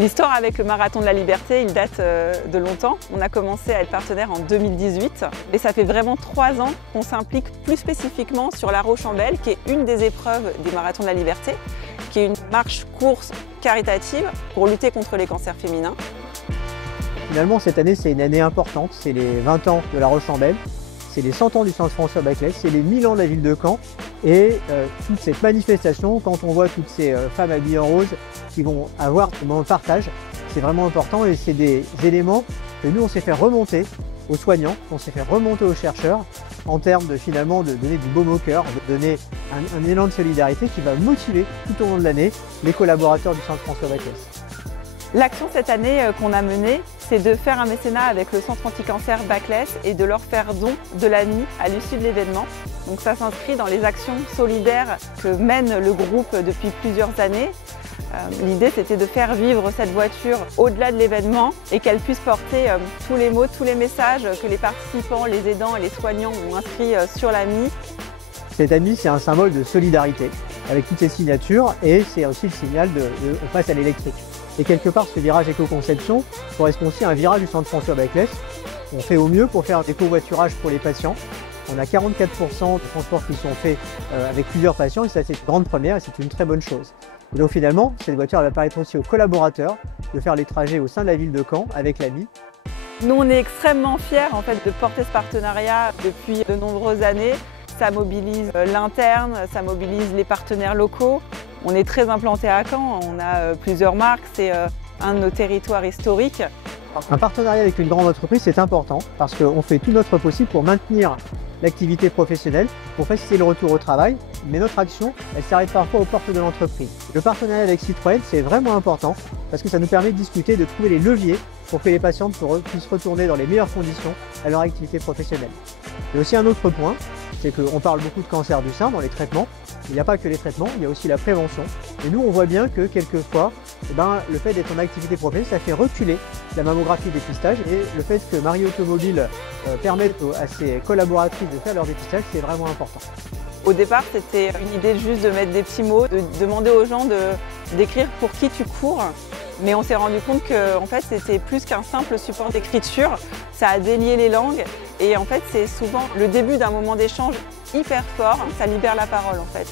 L'histoire avec le Marathon de la Liberté, il date de longtemps. On a commencé à être partenaire en 2018 et ça fait vraiment 3 ans qu'on s'implique plus spécifiquement sur la Rochambeille, qui est une des épreuves des Marathons de la Liberté, qui est une marche-course caritative pour lutter contre les cancers féminins. Finalement, cette année, c'est une année importante. C'est les 20 ans de la Rochambeille, c'est les 100 ans du Centre François Baclès, c'est les 1000 ans de la ville de Caen. Et toute cette manifestation, quand on voit toutes ces femmes habillées en rose qui vont avoir ce moment de partage, c'est vraiment important et c'est des éléments que nous, on s'est fait remonter aux soignants, on s'est fait remonter aux chercheurs en termes de finalement de donner du baume au cœur, de donner un élan de solidarité qui va motiver tout au long de l'année les collaborateurs du Centre François Baclès. L'action cette année qu'on a menée, c'est de faire un mécénat avec le Centre Anti-Cancer Baclès et de leur faire don de la nuit à l'issue de l'événement. Donc ça s'inscrit dans les actions solidaires que mène le groupe depuis plusieurs années. L'idée, c'était de faire vivre cette voiture au-delà de l'événement et qu'elle puisse porter tous les mots, tous les messages que les participants, les aidants et les soignants ont inscrits sur la nuit. Cette AMI, c'est un symbole de solidarité avec toutes ces signatures et c'est aussi le signal on passe à l'électrique. Et quelque part, ce virage éco-conception correspond aussi à un virage du Centre François Baclès. On fait au mieux pour faire des covoiturages pour les patients. On a 44% de transports qui sont faits avec plusieurs patients et ça, c'est une grande première et c'est une très bonne chose. Et donc finalement, cette voiture va permettre aussi aux collaborateurs de faire les trajets au sein de la ville de Caen avec l'AMI. Nous, on est extrêmement fiers en fait, de porter ce partenariat depuis de nombreuses années. Ça mobilise l'interne, ça mobilise les partenaires locaux. On est très implanté à Caen, on a plusieurs marques, c'est un de nos territoires historiques. Un partenariat avec une grande entreprise, c'est important parce qu'on fait tout notre possible pour maintenir l'activité professionnelle, pour faciliter le retour au travail, mais notre action, elle s'arrête parfois aux portes de l'entreprise. Le partenariat avec Citroën, c'est vraiment important parce que ça nous permet de discuter, de trouver les leviers pour que les patientes puissent retourner dans les meilleures conditions à leur activité professionnelle. Il y a aussi un autre point, c'est qu'on parle beaucoup de cancer du sein dans les traitements. Il n'y a pas que les traitements, il y a aussi la prévention. Et nous, on voit bien que quelquefois, le fait d'être en activité professionnelle, ça fait reculer la mammographie dépistage. Et le fait que Marie Automobile permette à ses collaboratrices de faire leur dépistage, c'est vraiment important. Au départ, c'était une idée juste de mettre des petits mots, de demander aux gens d'écrire pour qui tu cours. Mais on s'est rendu compte que en fait, c'était plus qu'un simple support d'écriture. Ça a délié les langues et en fait, c'est souvent le début d'un moment d'échange hyper fort. Ça libère la parole en fait.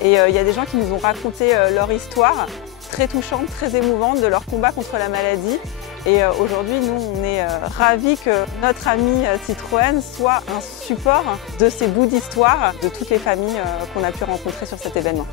Et il y a des gens qui nous ont raconté leur histoire, très touchante, très émouvante, de leur combat contre la maladie. Et aujourd'hui, nous, on est ravis que notre ami Citroën soit un support de ces bouts d'histoire de toutes les familles qu'on a pu rencontrer sur cet événement.